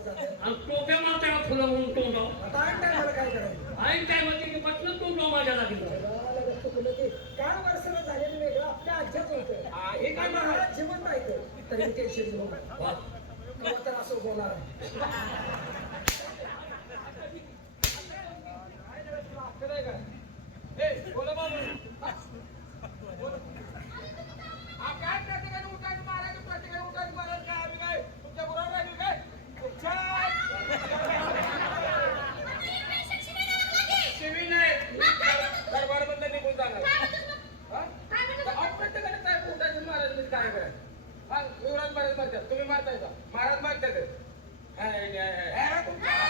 आणि टोप्या मारता का फुलं म्हणून तोंडाव आता ऐन टायमाला काय करायचं ऐन टायमात की पटलं तोंडाव माझ्या लागेल ते कारभार सरळ झालेलं वेगळं आपल्या आज्याचं होतं हा, काय आणि महाराज? जिवंत आहे तरी टेन्शन घेऊ नका वा. केव्हा तर असं होणार आहे असं नाही का? ए, बोला बाबू. बोला. हा, काय प्रत्येकाने उठायचं मारायचं, प्रत्येकाने उठायचं मारायचं काय? आम्ही काय तुमच्या बरोबर राहिलो काय? तुमच्या- शिवी नाही. दरबारमधनं निघून जाणार. हा? अहो, प्रत्येकाने काय उठायचं मारायचं म्हणजे काय करायचं? हा, युवराज महाराज मारतात. तुम्ही मारताय का? महाराज मारताय हाय, हाय, हाय. हाय, तुमच्या-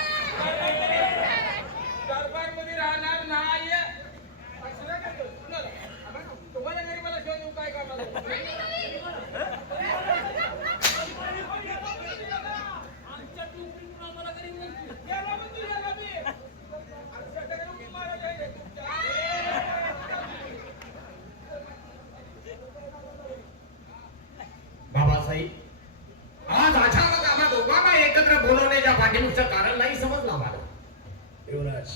दरबारमध्ये राहणार नाही असं नाही करतो. कुणाला? आम्हाला- तुम्हाला गरीबाला शिवाय देऊ काय करणार आमच्या टोपीतून आम्हाला गरीब म्हणते. गेला मग तू गेला मी. आमच्याकडे उडी मारायला आहे तुमच्या. बाबासाहेब आज अचानक आम्हा दोघांना एकत्र पाठीमागचं कारण नाही समजलं आम्हाला. युवराज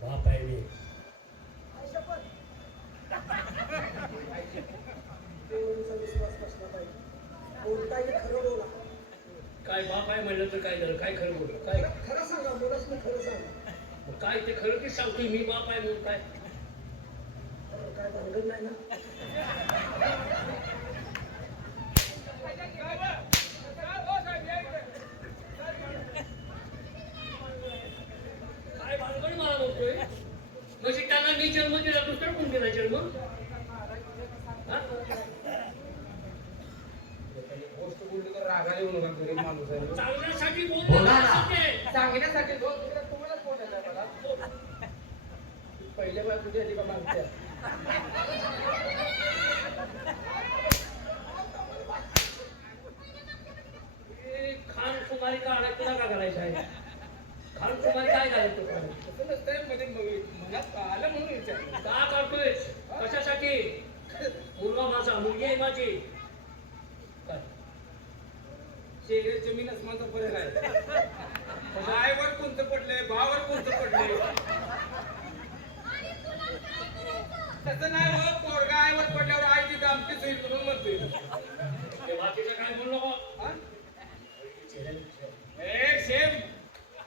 बाप आहे मी. काय बाप आहे म्हणलं तर काय झालं? काय खरं बोल काय? खरं- खरं सांगा मुलाच मी खरं सांगा. मग काय ते खरं तेच सांगतोय मी बाप आहे म्हणून काय अरे काय भांडण नाही ना काय भानगड मला बोलतोय म्हणजे त्यांना मी जन्म दिला दुसरा कोण दिला जन्म हा? गोष्ट बोलली तर रागाला येऊ नका गरीब माणूस आहे. चांगल्यासाठी बोल बोला ना. सांगण्यासाठी जो तुला तुम्हालाच बोलायचं आहे मला. पहिल्या वेळा तुझी आली का मागच्या? खान कुमारी काढाय तुला का करायचं आहे? खान कुमारी काय करायचं तुला? तसं नसतंयमध्ये मग- मनात आलं म्हणून विचारलं का काढतोय कशासाठी मुलगी आहे माझी काय? शेरे जमीन असमानचा फरक आहे आईवर कोणतं पडलंय भावावर कोणतं पडलंय तसं नाही हो पोरगा आईवर पडल्यावर आई तिथं आमची सोयी करून म्हणतोय ते बाकीचं काय बोललो बा? हा? ए शेम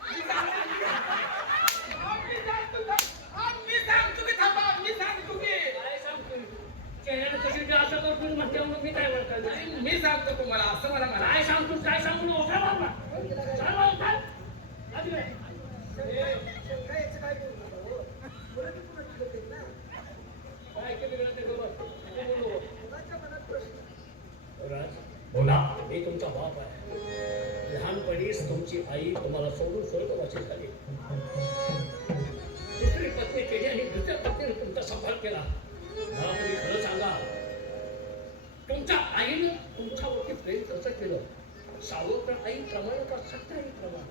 मी सांगतो का? हा, मी सांगतो की थांबा मी सांगतो की काय सांगतोय चेहऱ्यानं कशी ते असं करतो म्हणते म्हणून मी काय म्हणतो मी सांगतो तुम्हाला असं मला म्हणा काय सांगतो काय सांगू नको काय बाबा चल बाबा, चल. आधी काय? शंका याचं काय करू नका हो मुलं ती पुन्हा टिकत आहेत ना काय केलं बिघडलं ते गप्प बस. ते बोलू नको. मुलाच्या मनात प्रश्न राज, हे तुमचा बाप आहे. लहानपणीच तुमची आई तुम्हाला सोडून स्वर्गवासी झाली. दुसरी पत्नी केली आणि दुसऱ्या पत्नीने तुमचा सांभाळ केला. मला तुम्ही खरं सांगा. तुमच्या आईनं तुमच्यावरती प्रेम कसं केलं? सावत्र आई प्रमाण का सत्य आई प्रमाण?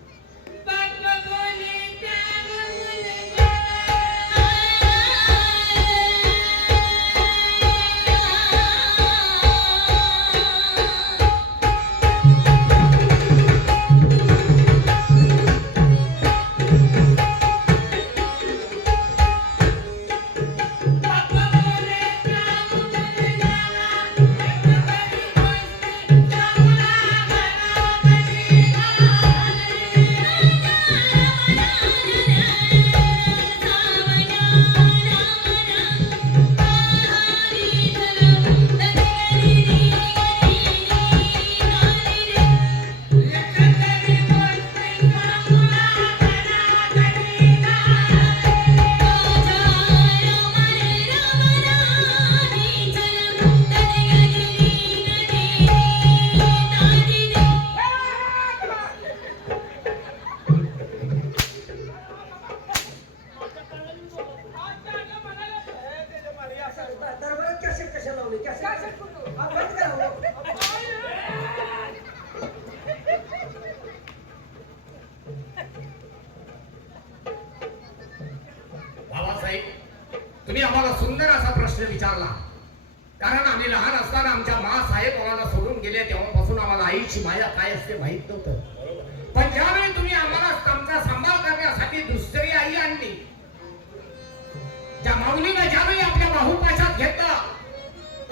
माऊलीनं ज्यावेळी आपल्या बाहुपाशात घेतला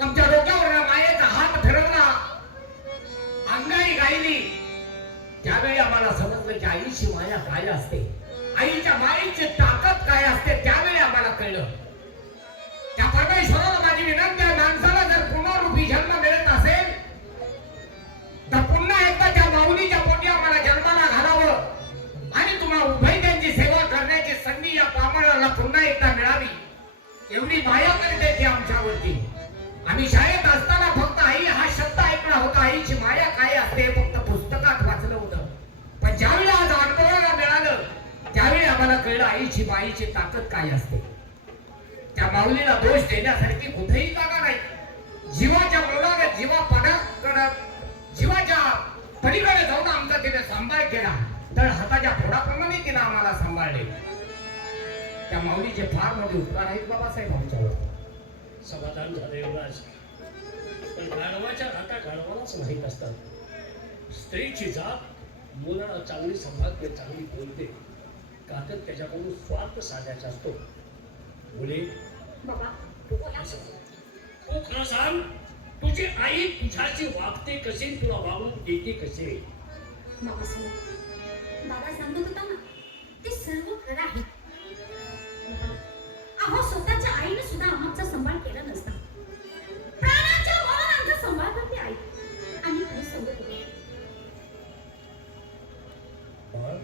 आमच्या डोक्यावर मायेचा हात फिरवला अंगाई गायली त्यावेळी आम्हाला समजलं की आईशी माया काय असते? एवढी माया करते ती आमच्यावरती. आम्ही शाळेत असताना फक्त आई हा शब्द ऐकला होता आईची माया काय असते फक्त पुस्तकात वाचलं होतं. पण ज्यावेळी आज अनुभवायला मिळालं त्यावेळी आम्हाला कळलं आईची माईची ताकद काय असते. त्या माऊलीला दोष देण्यासारखी कुठेही जागा नाही. जीवाच्या मुलाला जीवा पडाकडे जीवाच्या पलीकडे जाऊन आमचा तिने सांभाळ केला. तर हाताच्या फोडाप्रमाणे तिने आम्हाला सांभाळले. त्या माऊलीचे फार मोठे उपकार आहेत बाबासाहेब आमच्यावर. समाधान झालं एवढाच. पण गाढवाच्या राता गाढवालाच माहीत असतात. स्त्रीची जात मुलाला चांगली सांभाळते चांगली बोलते. काकत त्याच्याकडून स्वार्थ साधायचा असतो. मुले बाबा बोला. तू खरं सांग तुझी आई तुझ्याची वागते कशी? तुला वागून देते कसे दादा सांगत होता ना ते सर्व खरं आहे. अहो स्वतःच्या आईने सुद्धा आमचा सांभाळ केला नसता. प्राणाच्या म्हणून आमचा सांभाळ करते आई. आणि खरं सांगत होते. बाळ,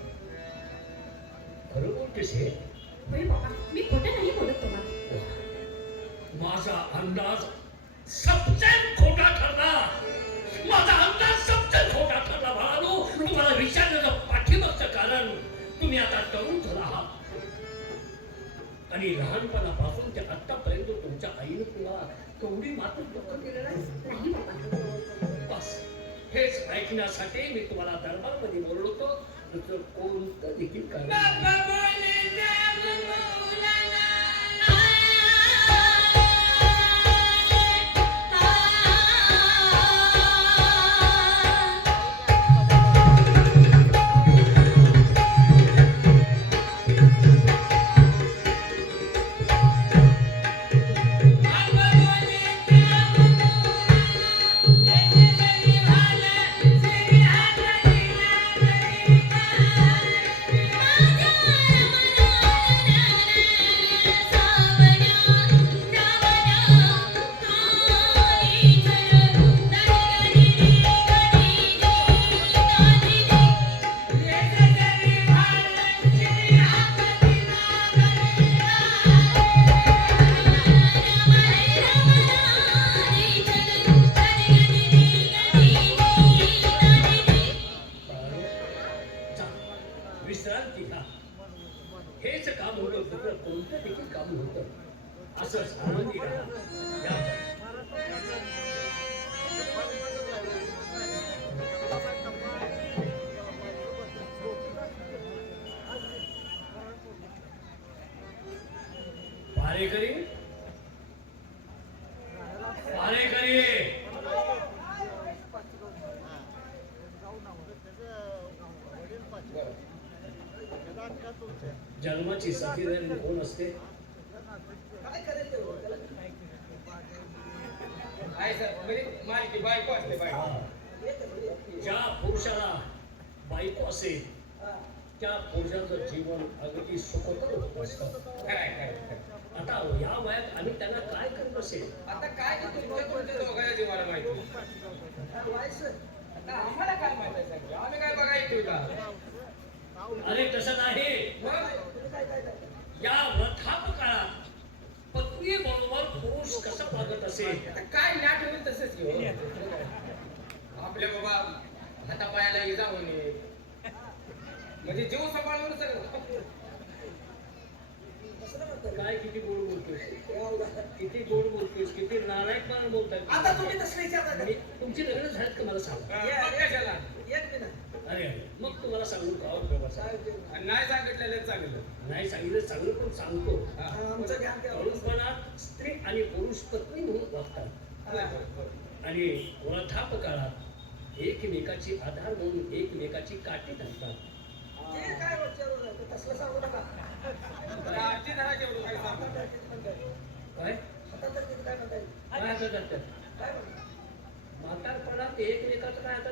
खरं बोलतेस हे? होय बाबा मी खोटं नाही बोलत तुम्हाला. माझा अंदाज सबसेच खोटा ठरला. जन्माची साथीदारी कोण असते काय करेल ते हो? बायको असते बायको. ज्या पुरुषाला बायको असेल. त्या पुरुषाचं जीवन अगदी सुखकर होत असतं. आता या वयात आम्ही त्यांना काय करत असेल आता काय ते तुमच्या तुमच्या दोघांच्या जीवाला माहिती. आता आम्हाला काय माहिती? आम्ही काय बघायचं अरे तसं नाही या वृद्धापकाळात पत्नी बरोबर पुरुष कसं वागत असेल? काय नाट होईल तसंच घेऊ? आपल्या बाबा हातापायाला इजा होणे. म्हणजे जीव सांभाळून? काय किती गोड बोलतोस या उदा- किती गोड बोलतोस किती नालायकपणा बोलताय आता तुम्ही तसले विचारता? तुमची लग्न झालीत का मला सांगा? अरे. मग तुम्हाला सांगून का हो, नाही सांगितलेलं चांगलं. नाही सांगितलं चांगलं पण सांगतो. आमचं स्त्री आणि पुरुष पत्नी म्हणून वागतात. आणि वृद्धाप काळात एकमेकाची आधार म्हणून एकमेकाची काठी धरतात. म्हातारपणात एकमेकाचं काय आता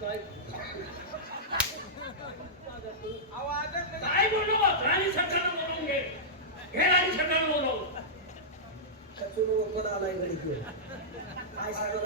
काय बोललो राणी सरकारला बोलवून घे. हे राणी सरकारला बोलवून. आलाय घडी काय सांगत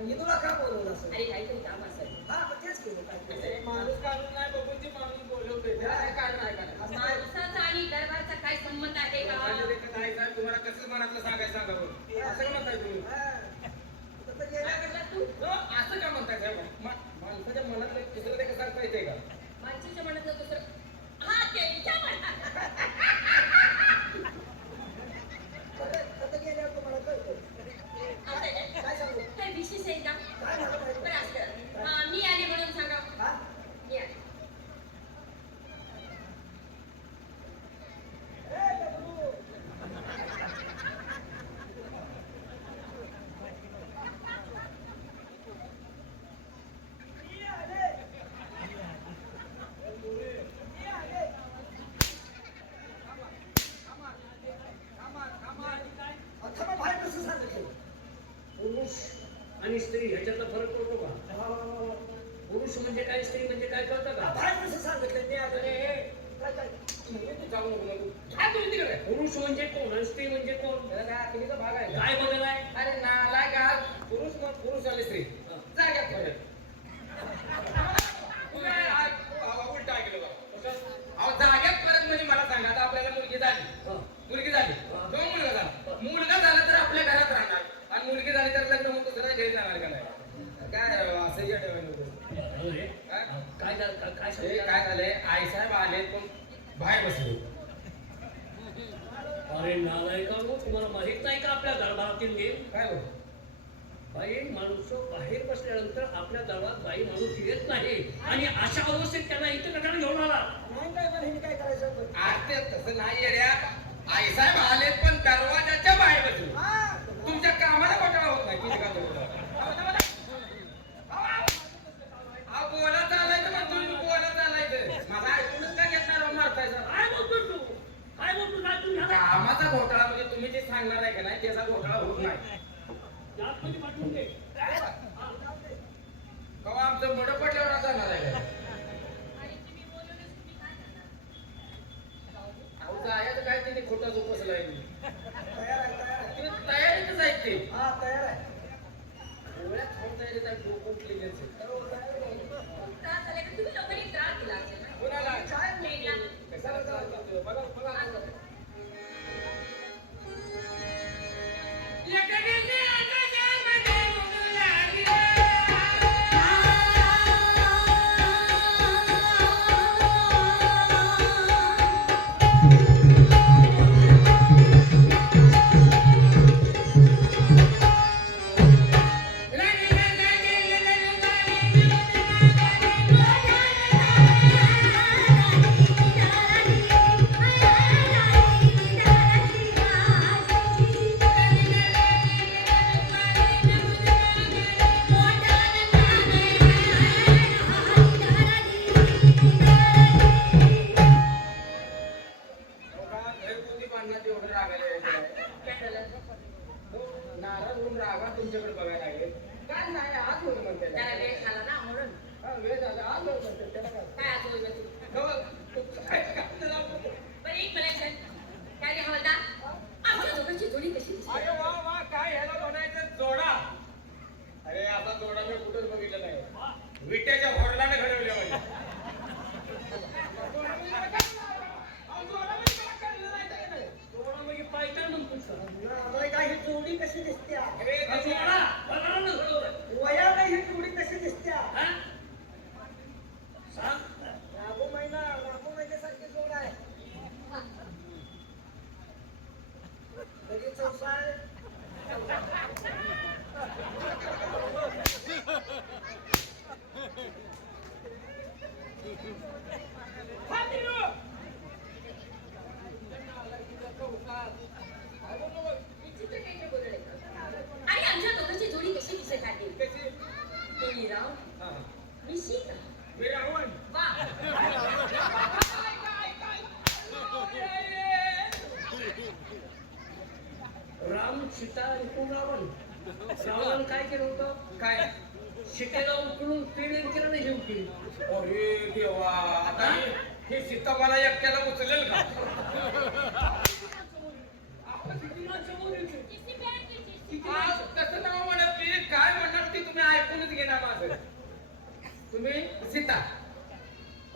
म्हणजे तुला का बोलवलं असं अरे काहीतरी काम असेल. हा तेच केलं माणूस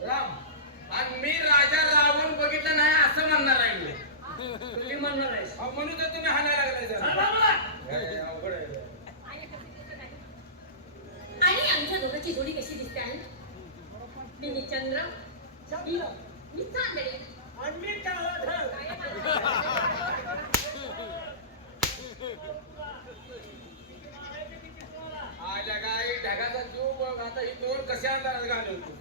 राम. आणि मी राजा रावण बघितलं नाही असं म्हणणार आहे मी तुम्ही म्हणणार आहे म्हणून तर तुम्ही हाणायला लागलाय आणि आमच्या दोघांची जोडी कशी दिसते आहे मी निचंद्र मी काय ढगाचा जीव आता ही दोन कशा अंदाज घालवतो?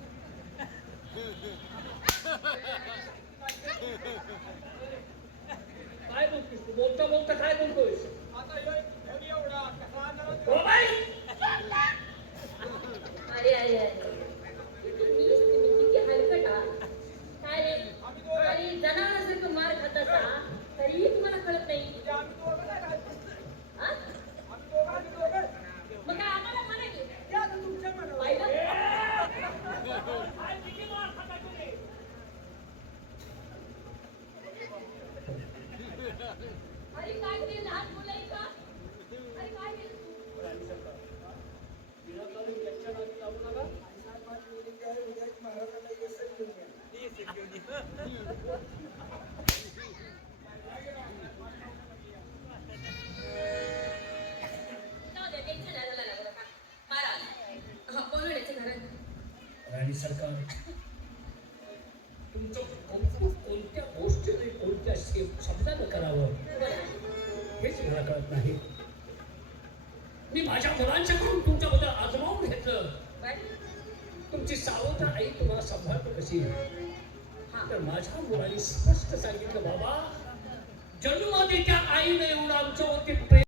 काय बोलतोय बोलता बोलता काय बोलतोय आता एवढा मोबाईलने स्पष्ट सांगितलं बाबा.